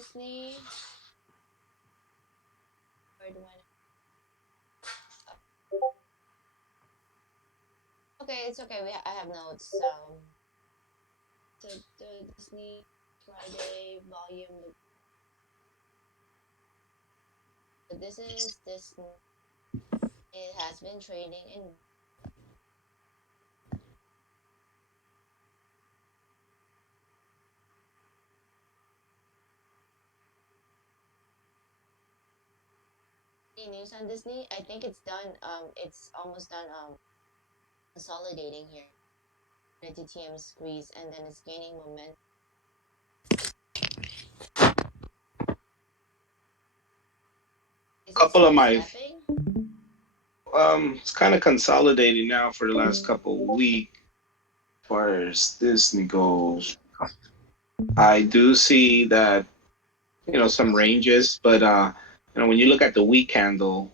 Disney. Where do Okay, it's okay. I have notes. The Disney Friday volume. This is Disney. It has been trading in news on Disney. I think it's done. It's almost done. Consolidating here. The TTM squeeze, and then it's gaining momentum. Is it Couple of still my stepping? it's kind of consolidating now for the last couple of weeks. As far as Disney goes, I do see that some ranges, but when you look at the week candle,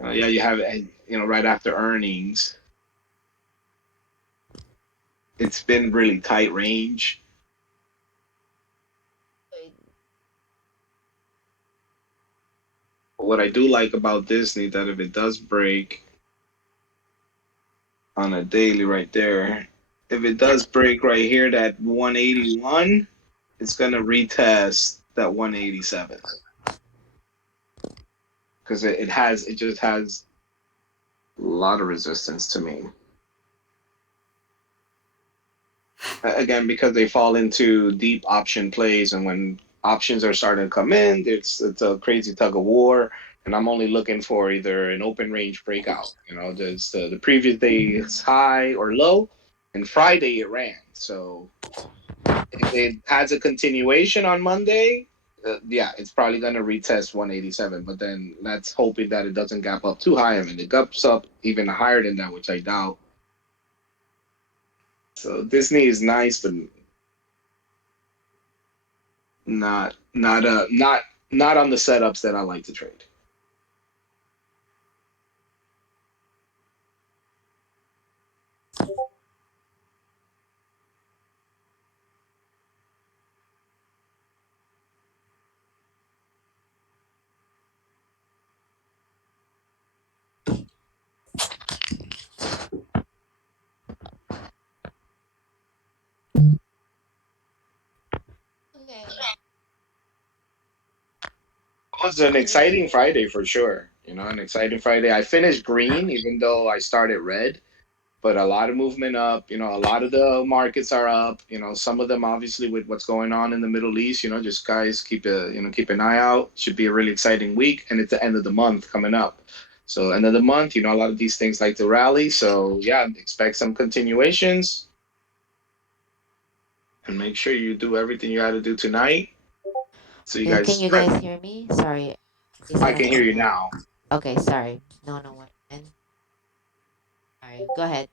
yeah, you have it, right after earnings, it's been really tight range. Wait, What I do like about Disney that if it does break on a daily right there, if it does break right here that 181, it's gonna retest that 187 because it just has a lot of resistance to me. Again, because they fall into deep option plays, and when options are starting to come in, it's a crazy tug of war. And I'm only looking for either an open range breakout. There's the previous day's high or low, and Friday it ran. So if it has a continuation on Monday, yeah, it's probably going to retest 187. But then that's hoping that it doesn't gap up too high. I mean, it gaps up even higher than that, which I doubt. So Disney is nice, but not on the setups that I like to trade. okay. It was an The exciting Disney. Friday for sure. An exciting Friday. I finished green, even though I started red, but a lot of movement up. A lot of the markets are up. Some of them obviously with what's going on in the Middle East. Just guys keep an eye out. Should be a really exciting week, and it's the end of the month coming up. So end of the month, a lot of these things like to rally. So yeah, expect some continuations, and make sure you do everything you got to do tonight. So you Can guys, you guys hear me? Sorry. They I said I can hear can't you hear. now. Okay, sorry. No, no, what? And sorry. Go ahead.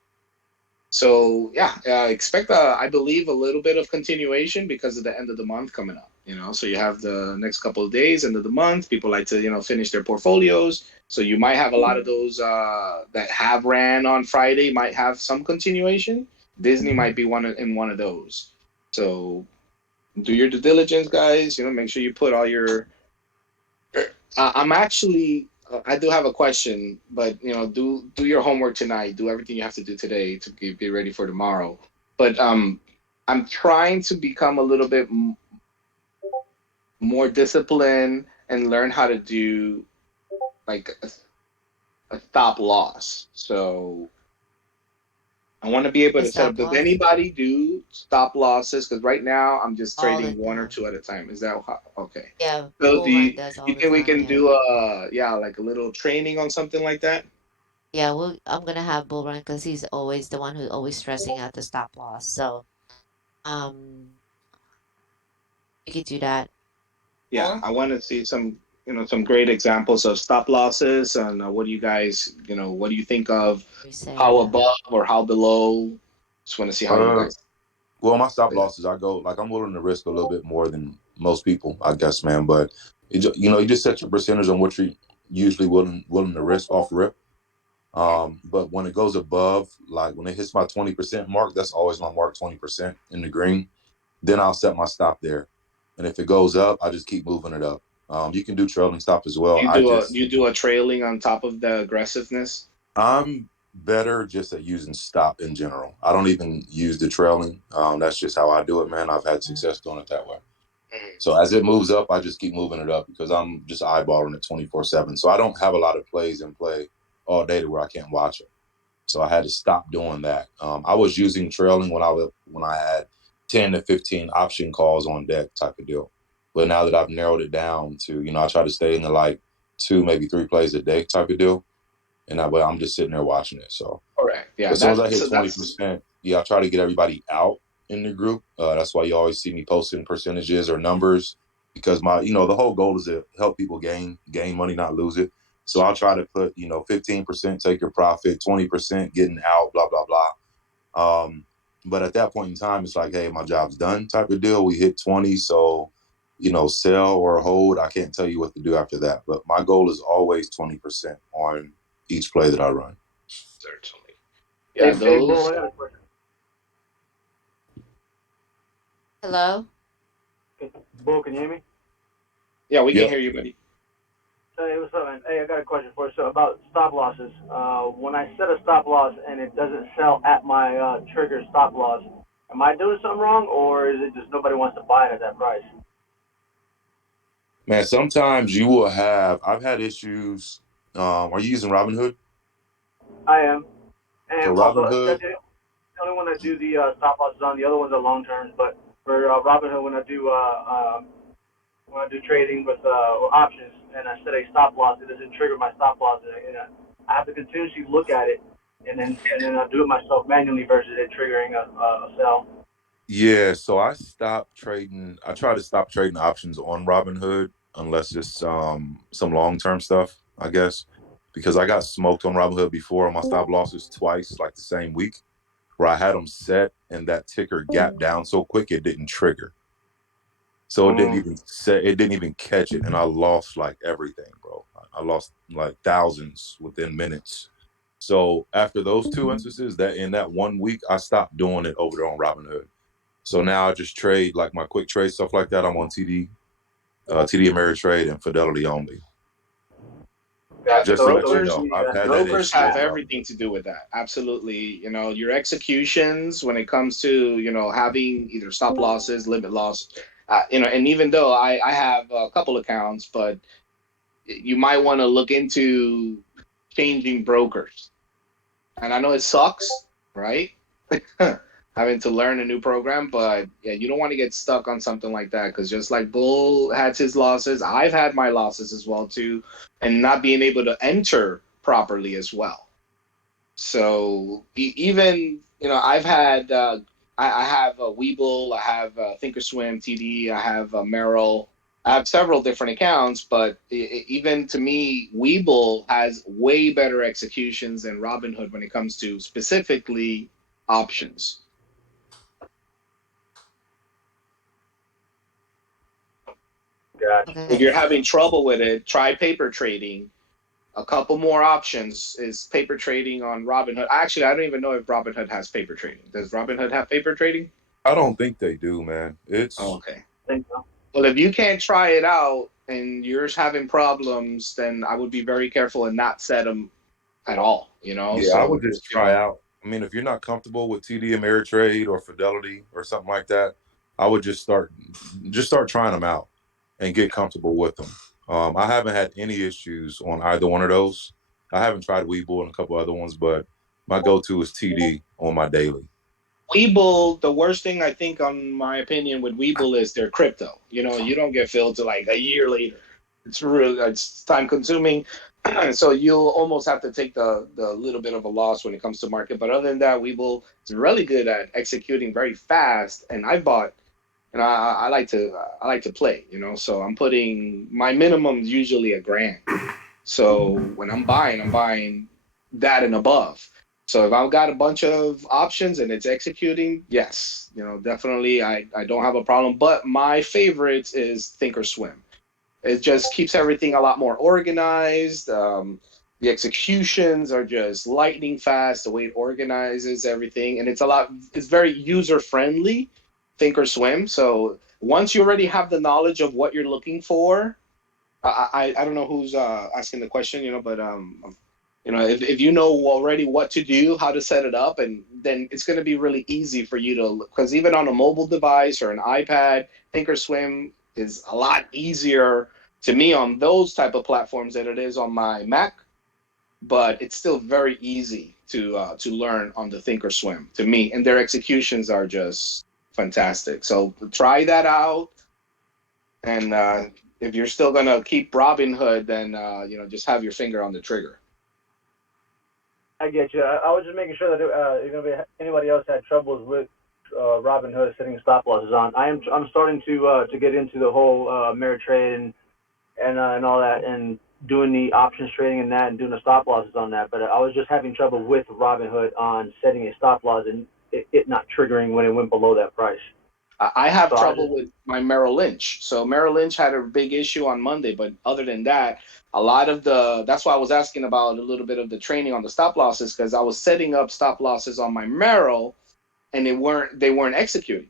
So yeah, expect I believe a little bit of continuation because of the end of the month coming up. So you have the next couple of days, end of the month. People like to finish their portfolios. So you might have a lot of those that have ran on Friday might have some continuation. Disney might be one of those. So do your due diligence, guys. Make sure you put all your I'm actually. I do have a question, but do your homework tonight. Do everything you have to do today to be ready for tomorrow. But I'm trying to become a little bit more disciplined and learn how to do like a stop loss. So I want to be able The to set up. stop Does loss anybody do stop losses? Because right now I'm just all the trading one or time. two at a time. Is that okay? Yeah, So do Bull Run you, does you all the think we time. can Yeah. do yeah, like a little training on something like that? Yeah, I'm gonna have Bull Run because he's always the one who's always stressing out the stop loss. So, um, we could do that. Yeah, Bull, I want to see some great examples of stop losses and what do you guys, what do you think of we say, how yeah. above or how below? Just want to see how you Uh, guys. well, my stop losses, I go like I'm willing to risk a little bit more than most people, I guess, man. But you just set your percentage on what you're usually willing to risk off rip. But when it goes above, like when it hits my 20% mark, that's always my mark, 20% in the green. Then I'll set my stop there. and if it goes up, I just keep moving it up. You can do trailing stop as well. You do a trailing on top of the aggressiveness. I'm better just at using stop in general. I don't even use the trailing. That's just how I do it, man. I've had success doing it that way. So as it moves up, I just keep moving it up because I'm just eyeballing it 24/7. So I don't have a lot of plays in play all day to where I can't watch it. So I had to stop doing that. I was using trailing when I had 10 to 15 option calls on deck type of deal. But now that I've narrowed it down to, I try to stay in the like 2, maybe 3 plays a day type of deal. And that way I'm just sitting there watching it. So Correct. Yeah. as soon as I hit 20%, I try to get everybody out in the group. That's why you always see me posting percentages or numbers because the whole goal is to help people gain money, not lose it. So I'll try to put, 15% take your profit, 20% getting out, blah, blah, blah. But at that point in time, it's like, hey, my job's done type of deal. We hit 20. So, sell or hold. I can't tell you what to do after that. But my goal is always 20% on each play that I run. Certainly. Yeah, Hey, Bull, I got a question. Hello? Bull, can you hear me? Yeah, we can Yep. hear you, buddy. Hey, what's up, man? Hey, I got a question for you. So about stop losses. When I set a stop loss and it doesn't sell at my trigger stop loss, am I doing something wrong, or is it just nobody wants to buy it at that price? Man, sometimes you will have. I've had issues. Are you using Robinhood? I am. And So also, Robinhood. the only one that do the stop losses on, the other ones are long terms. But for Robinhood, when I do trading with options and I set a stop loss, it doesn't trigger my stop loss, and I have to continuously look at it, and then I do it myself manually versus it triggering a sell. Yeah, so I stopped trading. I try to stop trading options on Robinhood unless it's some long-term stuff, I guess, because I got smoked on Robinhood before on my stop losses twice, like the same week, where I had them set and that ticker gapped down so quick it didn't trigger. So it didn't even catch it, and I lost like everything, bro. I lost like thousands within minutes. So after those two instances, that in that 1 week, I stopped doing it over there on Robinhood. So now I just trade like my quick trade stuff like that. I'm on TD Ameritrade, and Fidelity only. Gotcha. Just to let you know, I've had that Brokers issue. have everything to do with that. Absolutely. Your executions when it comes to, having either stop losses, limit loss, and even though I have a couple accounts, but you might want to look into changing brokers. And I know it sucks, right? Having to learn a new program, but yeah, you don't want to get stuck on something like that because just like Bull had his losses, I've had my losses as well too, and not being able to enter properly as well. So even I've had I have a Webull, I have Thinkorswim TD, I have Merrill. I have several different accounts, but even to me, Webull has way better executions than Robinhood when it comes to specifically options. Gotcha. If you're having trouble with it, try paper trading. A couple more options is paper trading on Robinhood. Actually, I don't even know if Robinhood has paper trading. Does Robinhood have paper trading? I don't think they do, man. Oh, okay. I think so. Well, if you can't try it out and you're having problems, then I would be very careful and not set them at all. Yeah, so I would just try out. I mean, if you're not comfortable with TD Ameritrade or Fidelity or something like that, I would just start trying them out and get comfortable with them. I haven't had any issues on either one of those. I haven't tried Webull and a couple other ones, but my go-to is TD on my daily. Webull, the worst thing I think, on my opinion, with Webull is their crypto. You don't get filled to like a year later. It's time consuming. So you'll almost have to take the little bit of a loss when it comes to market. But other than that, Webull is really good at executing very fast. And I bought, I like to play, so I'm putting my minimum is usually $1,000. So when I'm buying that and above. So if I've got a bunch of options and it's executing, yes, definitely I don't have a problem. But my favorite is Thinkorswim. It just keeps everything a lot more organized. The executions are just lightning fast. The way it organizes everything, and it's very user friendly. Thinkorswim. So once you already have the knowledge of what you're looking for, I don't know who's asking the question, but if you know already what to do, how to set it up, and then it's going to be really easy for you to, because even on a mobile device or an iPad, Thinkorswim is a lot easier to me on those type of platforms than it is on my Mac, but it's still very easy to learn on the Thinkorswim to me, and their executions are just fantastic. So try that out, and if you're still gonna keep Robinhood, then just have your finger on the trigger. I get you. I was just making sure that if anybody else had troubles with Robinhood setting stop losses on. I'm starting to get into the whole Ameritrade and all that, and doing the options trading and that, and doing the stop losses on that. But I was just having trouble with Robinhood on setting a stop loss and it not triggering when it went below that price. I have trouble with my Merrill Lynch. So Merrill Lynch had a big issue on Monday, but other than that, that's why I was asking about a little bit of the training on the stop losses, because I was setting up stop losses on my Merrill and they weren't executing.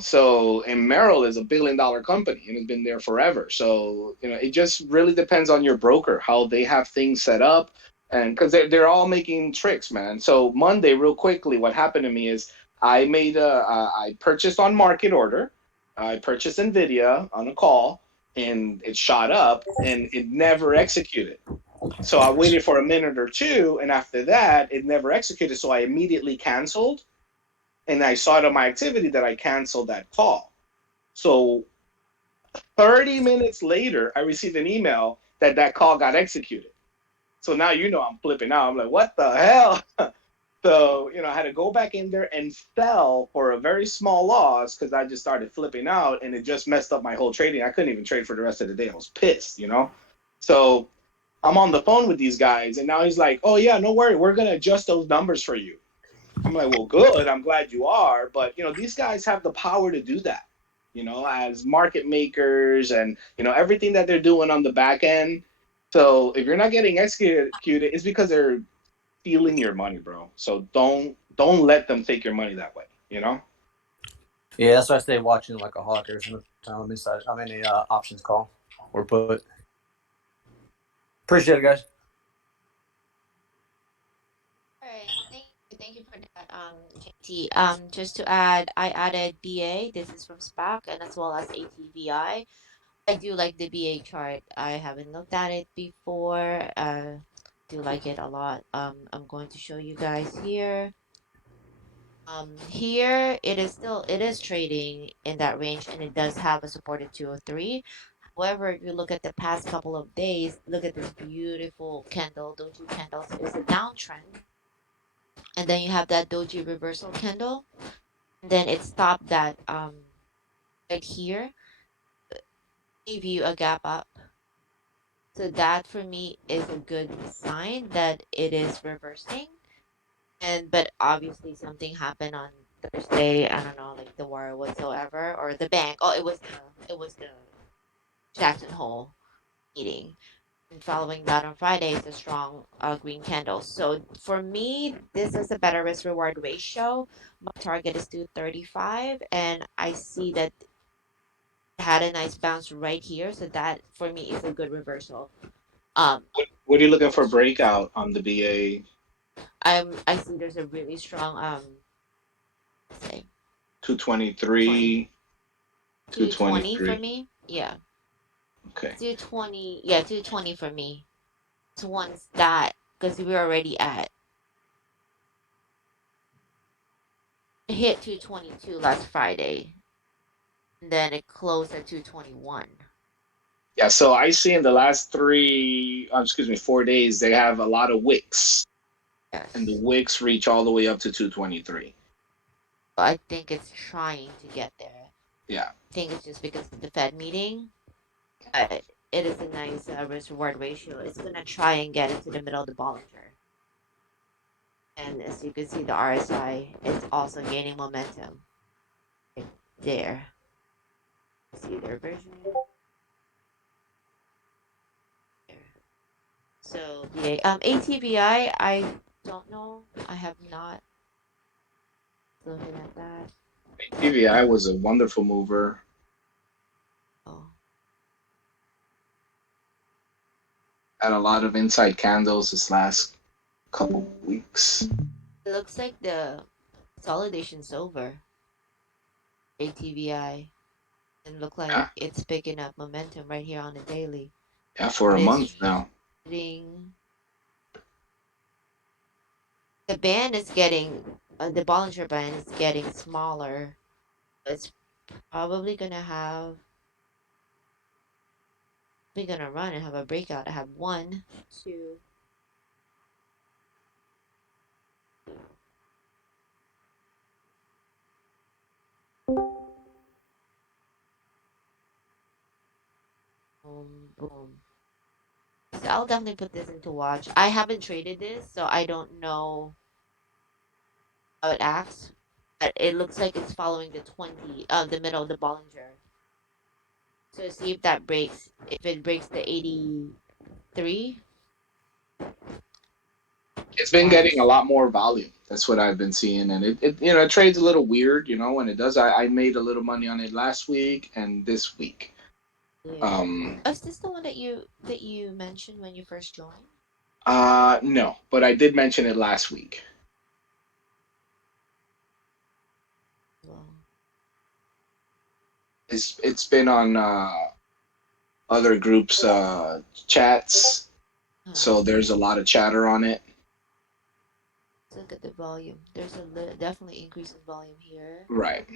So, and Merrill is $1 billion company and it's been there forever. So, it just really depends on your broker, how they have things set up. And because they're all making tricks, man. So Monday, real quickly, what happened to me is I purchased on market order. I purchased NVIDIA on a call and it shot up and it never executed. So I waited for a minute or two. And after that, it never executed. So I immediately canceled. And I saw it on my activity that I canceled that call. So 30 minutes later, I received an email that call got executed. So now I'm flipping out. I'm like, what the hell? So, I had to go back in there and fell for a very small loss because I just started flipping out and it just messed up my whole trading. I couldn't even trade for the rest of the day. I was pissed, So I'm on the phone with these guys and now he's like, oh, yeah, no worry. We're going to adjust those numbers for you. I'm like, well, good. I'm glad you are. But, these guys have the power to do that, as market makers and, everything that they're doing on the back end. So if you're not getting executed, it's because they're stealing your money, bro. So don't let them take your money that way, Yeah, that's why I stay watching like a hawk every single time I'm in a options call or put. Appreciate it, guys. All right, thank you for that, JT. Just to add, I added BA. This is from SPAC, and as well as ATVI. I do like the BA chart. I haven't looked at it before. Do like it a lot. I'm going to show you guys here. Here it is trading in that range, and it does have a supported 203. However, if you look at the past couple of days, look at this beautiful candle, doji candles. It's a downtrend, and then you have that doji reversal candle, and then it stopped that right here, gave you a gap up. So that for me is a good sign that it is reversing. But obviously something happened on Thursday. I don't know, like the war whatsoever, or the bank. Oh, it was the Jackson Hole meeting. And following that on Friday is a strong green candle. So for me, this is a better risk reward ratio. My target is 235, and I see that it had a nice bounce right here. So that for me is a good reversal. What are you looking for breakout on the BA? I see there's a really strong say 223, 220 for 223. me. Yeah. Okay. 220. Yeah, 220 for me. So once that, because we're already at hit 222 last Friday, and then it closed at 221. Yeah, so I see in the last 4 days, they have a lot of wicks, Yes. and the wicks reach all the way up to 223. I think it's trying to get there. Yeah. I think it's just because of the Fed meeting. It is a nice risk reward ratio. It's gonna try and get into the middle of the Bollinger. And as you can see, the RSI is also gaining momentum. Right there. See their version. There. So the ATVI, I don't know. I have not looking at that. TVI was a wonderful mover. Oh, Had a lot of inside candles this last couple weeks. it looks like the consolidation's over. ATVI and look like Yeah, it's picking up momentum right here on the daily. yeah, for a It is month now. trading. The band is getting the Bollinger Band is getting smaller. It's probably gonna have we're gonna run and have a breakout. I have one, two. Boom, boom. So I'll definitely put this into watch. I haven't traded this, so I don't know how it acts. But it looks like it's following the 20, the middle of the Bollinger. So see if that breaks. If it breaks the 83, It's been getting a watch. lot more volume. That's what I've been seeing, and it trades a little weird, when it does. I made a little money on it last week and this week. Yeah. Um, Oh, is this the one that you mentioned when you first joined? no, but I did mention it last week. Well, It's been on other groups chats, so there's a lot of chatter on it. let's look at the volume. There's a definitely increase in volume here. Right.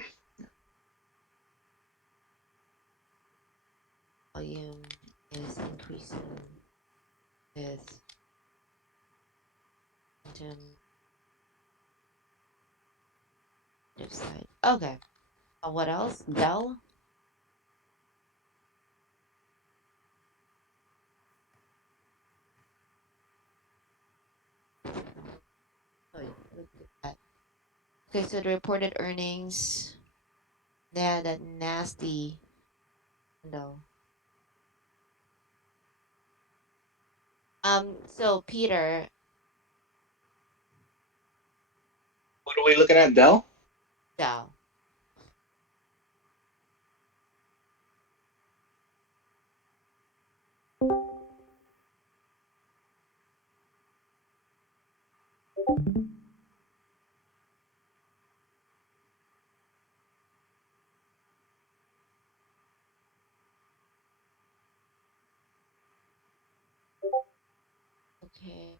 Volume is increasing with momentum left side. Okay. What else? Dell. Oh, yeah, look at that. Okay, so the reported earnings. They had that nasty window. So Peter, What are we looking at, Dell? Dell. Okay.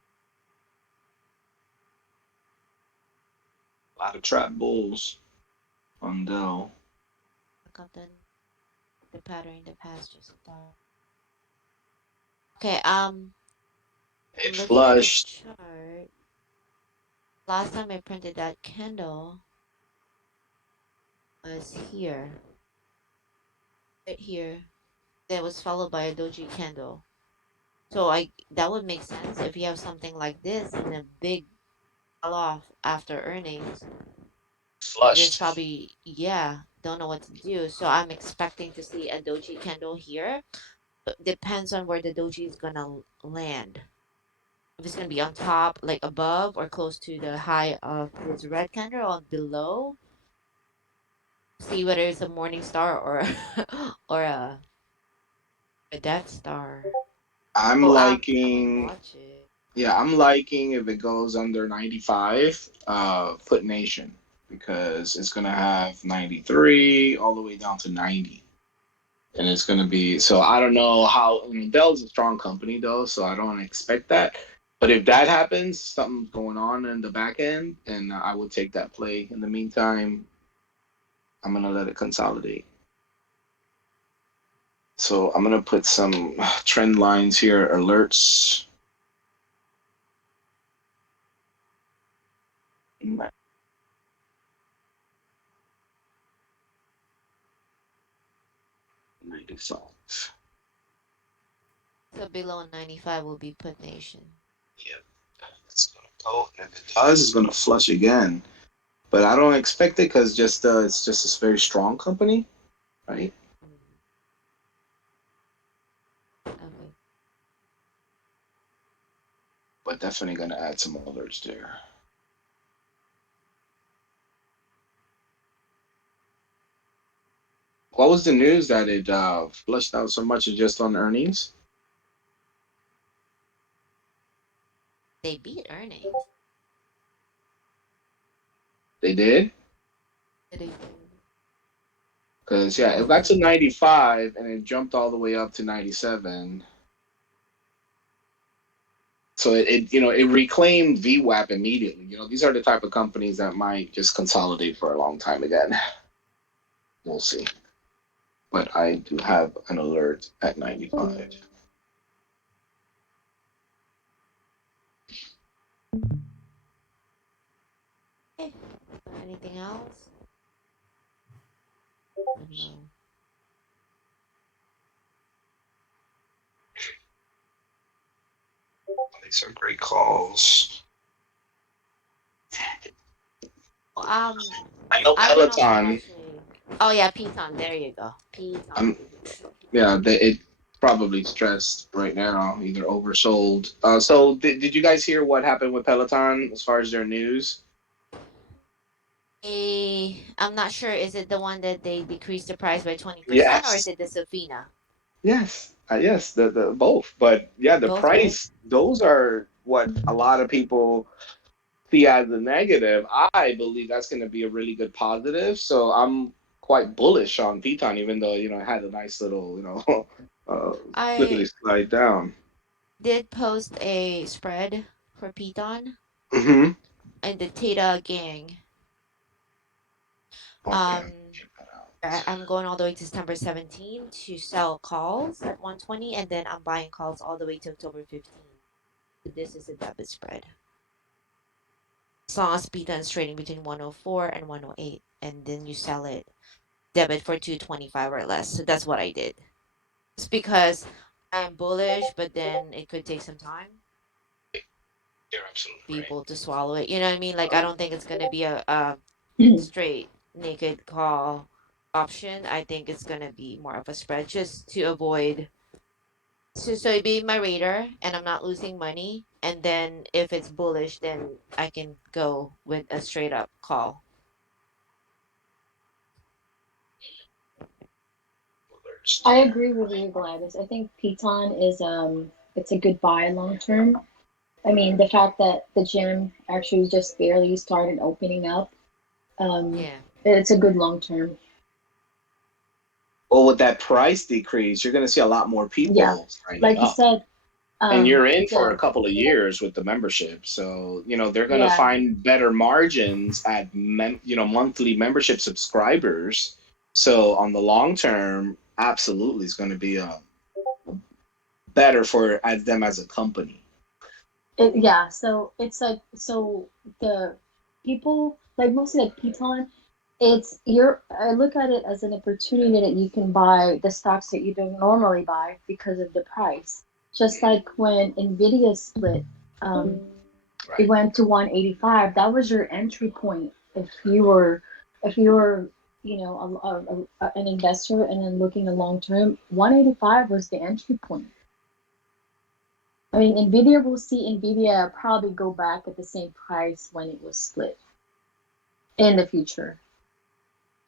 A lot of trap bulls on Dell. Look up the pattern in the past just start. Okay, It looking at the flushed. chart. Last time I printed that candle was here. Right here. That was followed by a doji candle. So that would make sense if you have something like this and a big sell off after earnings. There's Flushed. probably don't know what to do. So I'm expecting to see a doji candle here. But depends on where the doji is gonna land. If it's gonna be on top, like above or close to the high of this red candle or below. See whether it's a morning star or or a Death Star. I'm Oh, I'm gonna liking. watch it. Yeah, I'm liking if it goes under 95, put Nation because it's gonna have 93 all the way down to 90. And it's gonna be so I don't know how Dell's a strong company though, so I don't expect that. But if that happens, something's going on in the back end, and I would take that play. In the meantime, I'm gonna let it consolidate. So I'm gonna put some trend lines here, alerts. 95. So below 95 will be Put Nation. Yeah, it's gonna go. And if it does, it's gonna flush again. But I don't expect it because just it's just a very strong company, right? Mm, okay. But definitely gonna add some alerts there. What was the news that it flushed out so much just on earnings? They beat earnings. They did? They- Because yeah, it got to 95 and it jumped all the way up to 97. So it reclaimed VWAP immediately. These are the type of companies that might just consolidate for a long time again. We'll see. But I do have an alert at 95. Okay. Anything else? No. These are great calls. Um, I know I went also Peloton. watching. Oh yeah, Peloton. There you go. Peloton. Yeah, it probably stressed right now, either oversold. So did you guys hear what happened with Peloton as far as their news? I'm not sure. Is it the one that they decreased the price by 20%, or is Yes, it the Safina? yes, the both. But yeah, the Both, right? price, those are what a lot of people see as a negative. I believe that's going to be a really good positive. So I'm quite bullish on Peloton, even though it had a nice little I slippity slide down. did post a spread for Python Mm-hmm. and the Theta gang. Okay. Um, I'm going all the way to September 17 to sell calls at 120, and then I'm buying calls all the way to October 15. This is a debit spread. As long as Python is trading between 104 and 108, and then you sell it debit for 225 or less. So that's what I did. It's because I'm bullish, but then it could take some time You're absolutely right. people to swallow it. You know what I mean? Like I don't think it's gonna be a straight naked call option. I think it's gonna be more of a spread just to avoid. So it'd be my radar, and I'm not losing money. And then if it's bullish, then I can go with a straight up call. I agree with you, Gladys. I think Piton is it's a good buy long term. I mean, the fact that the gym actually just barely started opening up, um, Yeah. it's a good long term. Well, with that price decrease, you're going to see a lot more Yeah, people signing like you up. said, And you're in for a the couple of years with the membership. So, they're going to yeah, find better margins at monthly membership subscribers. So, on the long term, absolutely it's going to be better for as them as a company. yeah. So it's like the people like mostly like Piton. It's you're I look at it as an opportunity that you can buy the stocks that you don't normally buy because of the price. Just like when Nvidia split, it Right. went to 185. That was your entry point if you were an investor and then looking at long term. 185 was the entry point. I mean, Nvidia will see Nvidia probably go back at the same price when it was split in the future.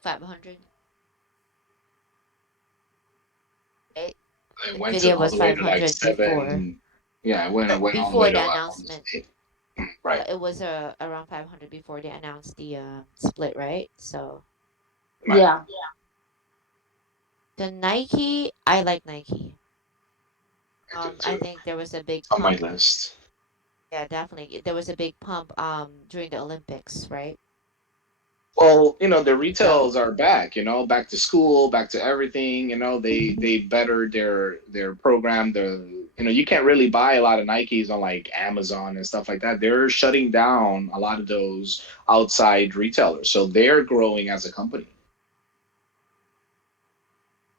500. Right? It went to Nvidia all was the way to like 500 before. seven. Yeah, it went all the way Before to the like almost announcement. eight. Right. It was around 500 before they announced the split, right? So Right. Yeah. the Nike, I like Nike. I do I too. think there was a big On my pump. list. Yeah, definitely. There was a big pump during the Olympics, right? Well, the So retails are back, back to school, back to everything, they bettered their program. You can't really buy a lot of Nikes on like Amazon and stuff like that. They're shutting down a lot of those outside retailers. So they're growing as a company.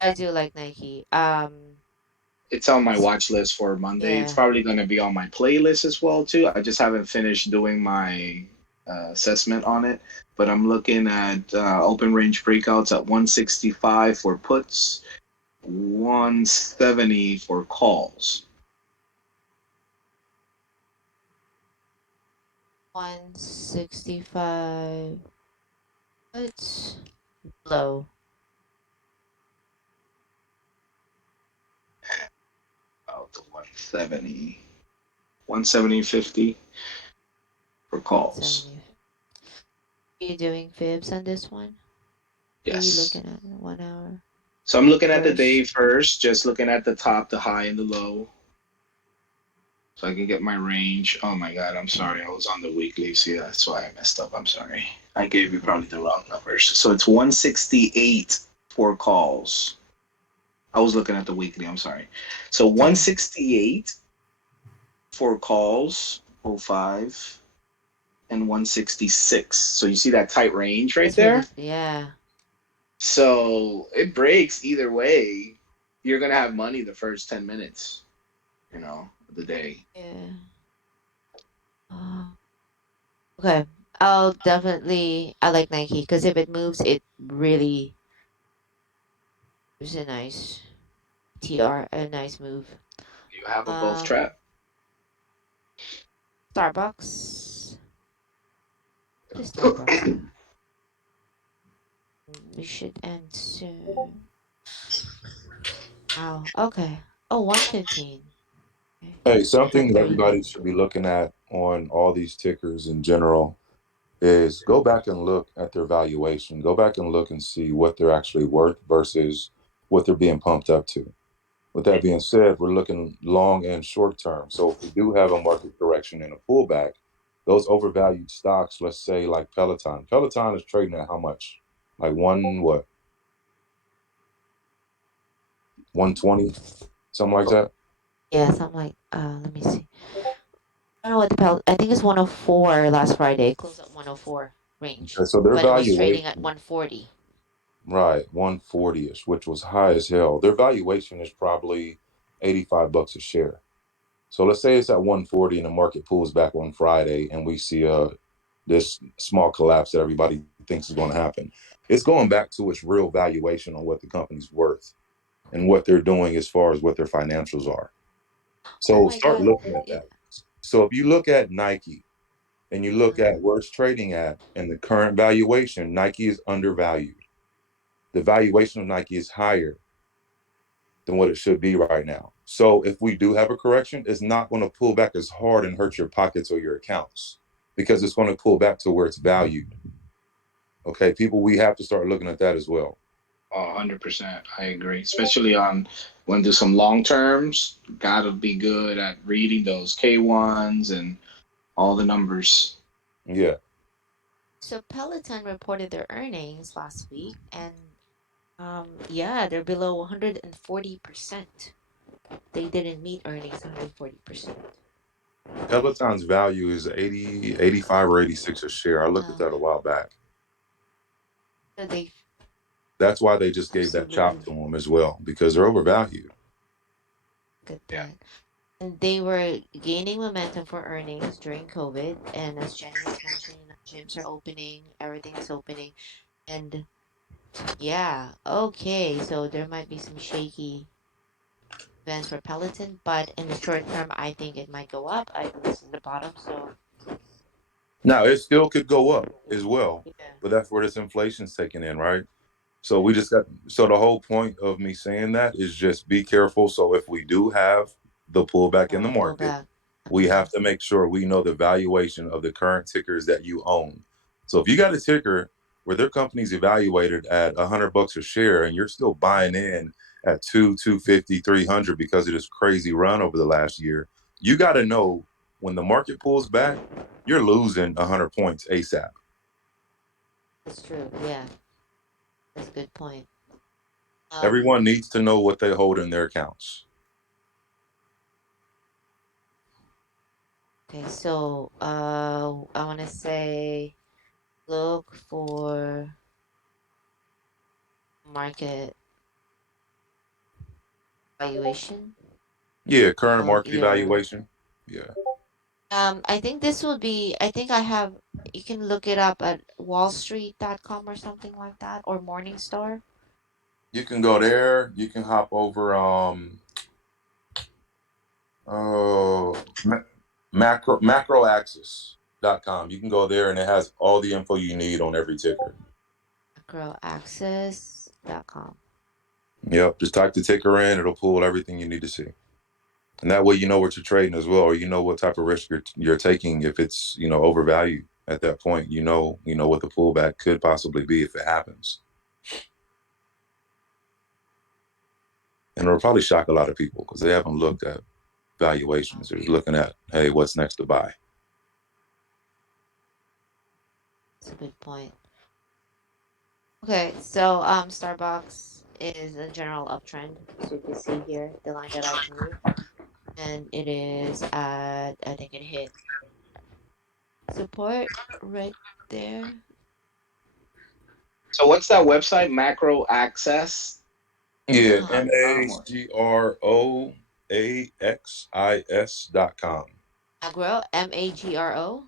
I do like Nike. It's on my watch list for Monday. It's Yeah. probably going to be on my playlist as well too. I just haven't finished doing my assessment on it, but I'm looking at open range breakouts at 165 for puts, 170 for calls. 165. It's low. 170, 170.50 for calls. 70. Are you doing fibs on this one? Are you Yes. looking at 1 hour? So I'm looking at the First. day first, just looking at the top, the high, and the low. So I can get my range. Oh my God, I'm sorry. I was on the weekly. See, that's why I messed up. I'm sorry. I gave you probably the wrong numbers. So it's 168 for calls. I was looking at the weekly. I'm sorry. So 168 for calls, oh 05, and 166. So you see that tight range right That's really, there? yeah. So it breaks either way. You're going to have money the first 10 minutes, of the day. Yeah. Uh, okay. I'll definitely, I like Nike because if it moves, it really is a nice a nice move. You have a both Um, trap. Starbucks. The Starbucks. We should end soon. Wow. Okay. Oh, 115. Okay. Hey, something that 130. everybody should be looking at on all these tickers in general is go back and look at their valuation. Go back and look and see what they're actually worth versus what they're being pumped up to. With that being said, we're looking long and short term. So if we do have a market correction and a pullback, those overvalued stocks, let's say like Peloton. Peloton is trading at how much? Like 120, something like that. Yeah, something like, let me see. I don't know what I think it's 104 last Friday. Closed at 104 range. Okay, so their But it was trading at valuation, 140. right, 140-ish, which was high as hell. Their valuation is probably $85 a share. So let's say it's at 140 and the market pulls back on Friday and we see this small collapse that everybody thinks is going to happen. It's going back to its real valuation on what the company's worth and what they're doing as far as what their financials are. Oh So my start God. looking at Yeah. that. So if you look at Nike and you look Uh, at where it's trading at and the current valuation, Nike is undervalued. The valuation of Nike is higher than what it should be right now. So if we do have a correction, it's not going to pull back as hard and hurt your pockets or your accounts because it's going to pull back to where it's valued. Okay, people, we have to start looking at that as well. Oh, 100%. I agree. Especially on when do some long terms. Gotta be good at reading those K1s and all the numbers. Yeah. so Peloton reported their earnings last week, and yeah, they're below 140%. They didn't meet earnings 140%. Peloton's value is 80, 85, or 86 a share. I looked at Um, that a while back. so they That's why they just gave that chop absolutely to them as well because they're overvalued. get Yeah. that. And they were gaining momentum for earnings during COVID. And as Jenny was mentioning, gyms are opening, everything is opening. And yeah, okay, so there might be some shaky events for Peloton, but in the short term, I think it might go up. I think this is the bottom, so Now, it still could go up as well, yeah. but that's where this inflation's taking in, right? So we just got, so the whole point of me saying that is just be careful. So if we do have the pullback in the market, Pullback. we have to make sure we know the valuation of the current tickers that you own. So if you got a ticker where their company's evaluated at $100 a share and you're still buying in at 250, 300 because of this crazy run over the last year, you got to know when the market pulls back, you're losing 100 points ASAP. That's true. Yeah, that's a good point. Everyone needs to know what they hold in their accounts. Okay, so I want to say look for market valuation Yeah, current of market your. evaluation. Yeah. I think this would be. I think I have. You can look it up at wallstreet.com or something like that, or Morningstar. You can go there. You can hop over macroaxis.com. You can go there and it has all the info you need on every ticker. Macroaccess.com. Yep. Just type the ticker in, it'll pull everything you need to see. And that way, you know what you're trading as well, or you know what type of risk you're taking. If it's overvalued at that point, you know what the pullback could possibly be if it happens. And it'll probably shock a lot of people because they haven't looked at valuations. They're just looking at, hey, what's next to buy. That's a good point. Okay, so Starbucks is a general uptrend. So you can see here the line that I drew, and it is at, I think it hit support right there. So what's that website? Macro Access. Yeah, Uh-huh. MAGROAXIS.com. Magro, MAGRO.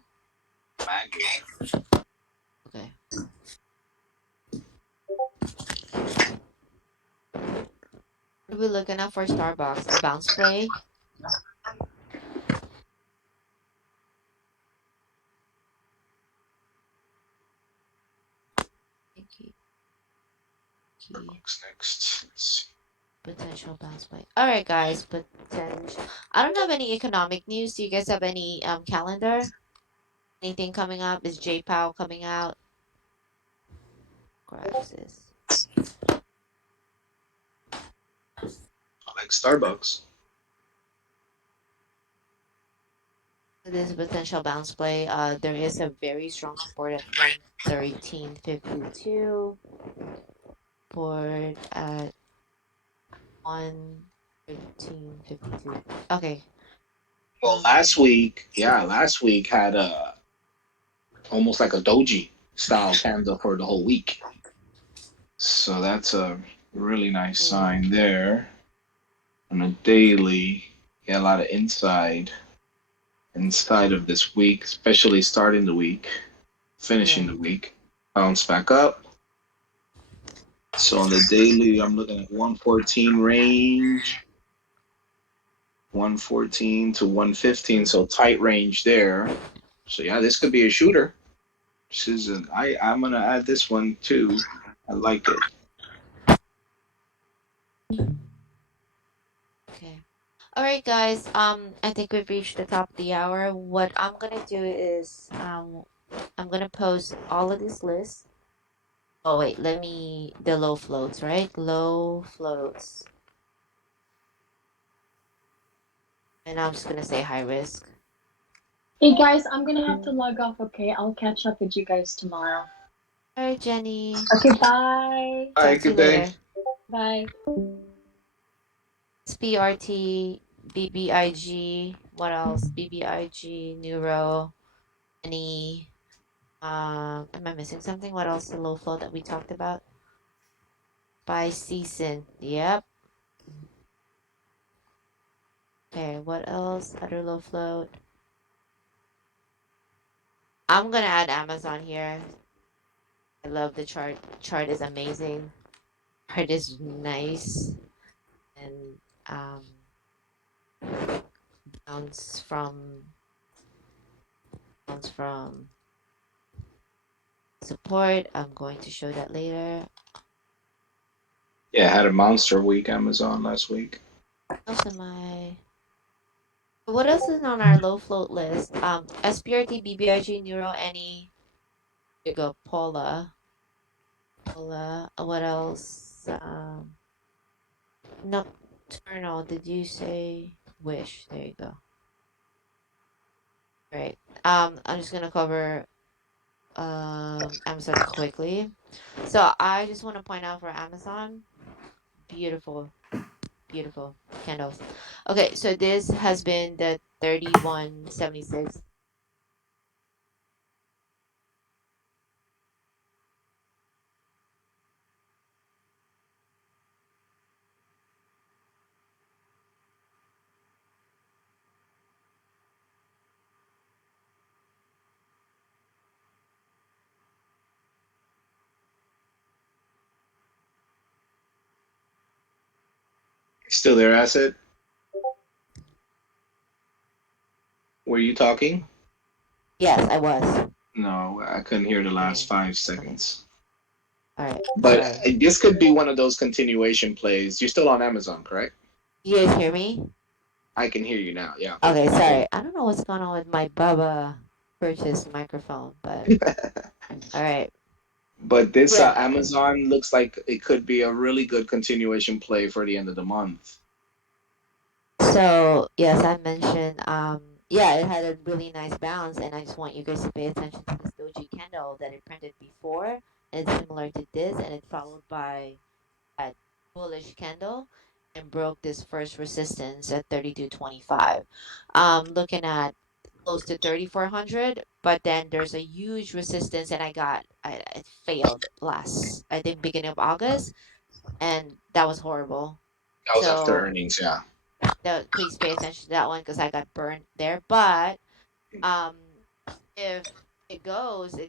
Magro. Okay. What are we looking at for Starbucks? A bounce play. Key. What's next? Let's see. Potential bounce play. All right, guys. Potential. I don't have any economic news. Do you guys have any calendar? Anything coming up? Is J Powell coming out? Grabs this. Like Starbucks. This is a potential bounce play. There is a very strong support at 113.52. Support at 113.52. Okay. Well, last week had a almost like a doji style candle for the whole week. So that's a really nice sign there. On a daily, a lot of inside of this week, especially starting the week, finishing the week, bounce back up. So on the daily, I'm looking at 114 range, 114 to 115, so tight range there. So yeah, this could be a shooter. This is I'm gonna add this one too. I like it. Okay. All right, guys. I think we've reached the top of the hour. What I'm gonna do is I'm gonna post all of this list. Oh wait, the low floats, right? Low floats. And I'm just gonna say high risk. Hey guys, I'm gonna have to log off. Okay, I'll catch up with you guys tomorrow. All right, Jenny. Okay, bye. All Talk right, to you good day. later. Bye. SPRT, BBIG. What else? BBIG, Neuro. Any? Am I missing something? What else? The low float that we talked about. By season. Yep. Okay. What else? Other low float. I'm gonna add Amazon here. I love the chart. Chart is amazing. Chart is nice. And bounce from support. I'm going to show that later. Yeah, had a monster week Amazon last week. What else am I? What else is on our low float list? SPRT, BBIG, Neuro, any. Here you go, Paula. What else? Nocturnal. Did you say Wish? There you go. Right. I'm just gonna cover Amazon quickly. So I just want to point out for Amazon, beautiful candles. Okay, so this has been the 31.76. Still there, Asset? Were you talking? Yes, I was. No, I couldn't hear the last Okay. 5 seconds. All right. But Sorry. this could be one of those continuation plays. You're still on Amazon, correct? You guys hear me? I can hear you now. Yeah, Okay, perfect. sorry. I don't know what's going on with my Bubba purchased microphone, but all right. But this Right. Amazon looks like it could be a really good continuation play for the end of the month. So yes, I mentioned yeah, it had a really nice balance, and I just want you guys to pay attention to this doji candle that it printed before. It's similar to this, and it followed by a bullish candle and broke this first resistance at 32.25. Looking at close to 3400, but then there's a huge resistance, and I it failed last, I think, beginning of August, and that was horrible. That was after So earnings, yeah. please pay attention to that one because I got burned there. But um, if it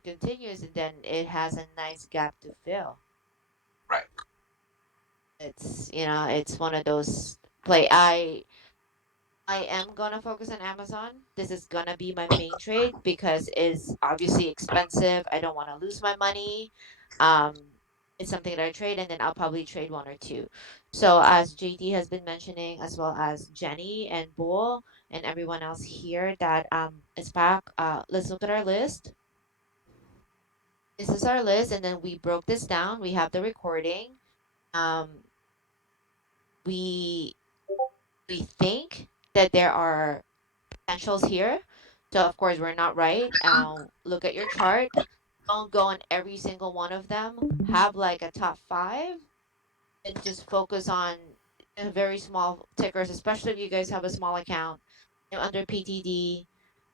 continues, and then it has a nice gap to fill. Right. It's it's one of those I am gonna focus on Amazon. This is gonna be my main trade because it's obviously expensive. I don't want to lose my money. Um, it's something that I trade, and then I'll probably trade one or two. So as JD has been mentioning, as well as Jenny and Bull and everyone else here that is back. Let's look at our list. This is our list, and then we broke this down. We have the recording. Um, we we think that there are potentials here. So of course we're not right. Look at your chart. Don't go on every single one of them. Have like a top five, and just focus on very small tickers, especially if you guys have a small account. Under PTD,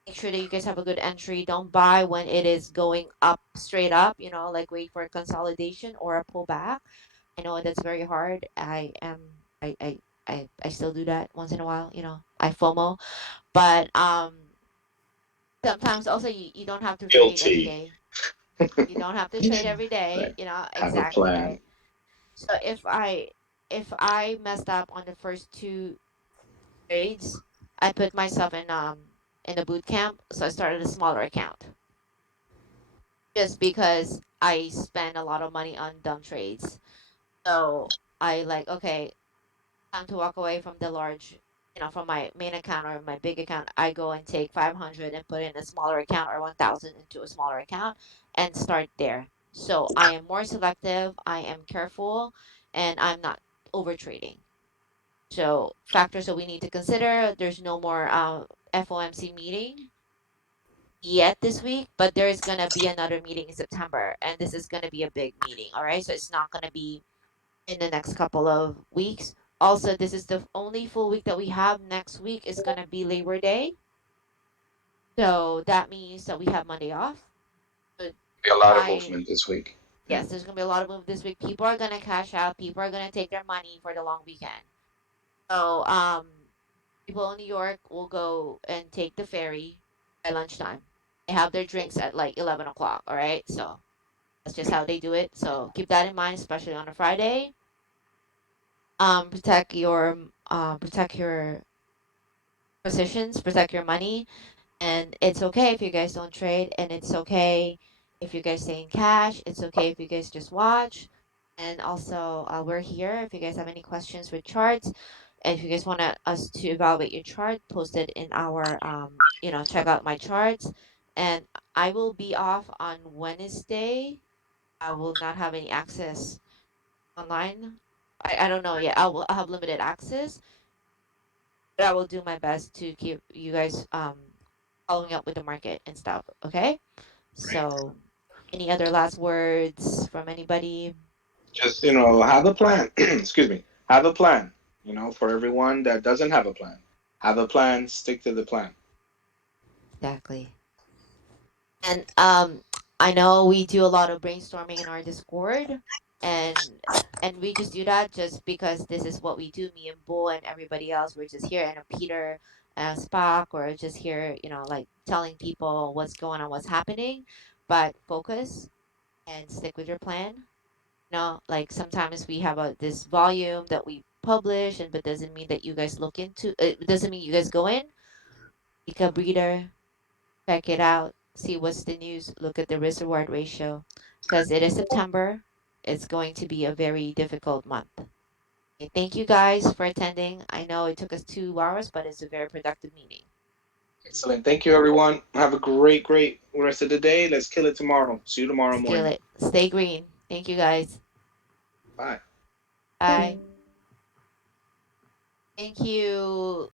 make sure that you guys have a good entry. Don't buy when it is going up straight up. Like wait for a consolidation or a pullback. I know that's very hard. I still do that once in a while. I FOMO, but sometimes also you don't have to trade every Guilty. day. You don't have to trade every day, Right. Have a exactly plan. right. So if I messed up on the first two trades, I put myself in a boot camp, so I started a smaller account just because I spend a lot of money on dumb trades. So I like, okay, time to walk away from the large, from my main account or my big account. I go and take 500 and put in a smaller account, or 1,000 into a smaller account, and start there. So I am more selective, I am careful, and I'm not over trading. So factors that we need to consider: there's no more FOMC meeting yet this week, but there is gonna be another meeting in September, and this is gonna be a big meeting. All right, so it's not gonna be in the next couple of weeks. Also, this is the only full week that we have. Next week is gonna be Labor Day, so that means that we have Monday off. But Be a lot of by movement this week. Yeah. yes, there's gonna be a lot of move this week. People are gonna cash out. People are gonna take their money for the long weekend. So people in New York will go and take the ferry by lunchtime. They have their drinks at like 11 o'clock. All right, so that's just how they do it. So keep that in mind, especially on a Friday. Protect your positions, protect your money, and it's okay if you guys don't trade, and it's okay if you guys stay in cash. It's okay if you guys just watch. And also, we're here if you guys have any questions with charts. And if you guys want us to evaluate your chart, post it in our check out my charts. And I will be off on Wednesday. I will not have any access online. I don't know yet. I'll have limited access, but I will do my best to keep you guys following up with the market and stuff. Okay. Right. So, any other last words from anybody? Just have a plan. Excuse me. Have a plan. For everyone that doesn't have a plan, have a plan. Stick to the plan. Exactly. And I know we do a lot of brainstorming in our Discord, and we just do that just because this is what we do. Me and Bull and everybody else, we're just here, and Peter, Spock, or just here, like telling people what's going on, what's happening. But focus and stick with your plan. Like sometimes we have this volume that we publish, and but doesn't mean that you guys look into it. Doesn't mean you guys go in. Take a breather, check it out, see what's the news, look at the risk reward ratio, because it is September. It's going to be a very difficult month. Thank you guys for attending. I know it took us 2 hours, but it's a very productive meeting. Excellent. Thank you, everyone. Have a great rest of the day. Let's kill it tomorrow. See you tomorrow Scale morning. it. Stay green. Thank you guys. Bye. Bye. Thank you.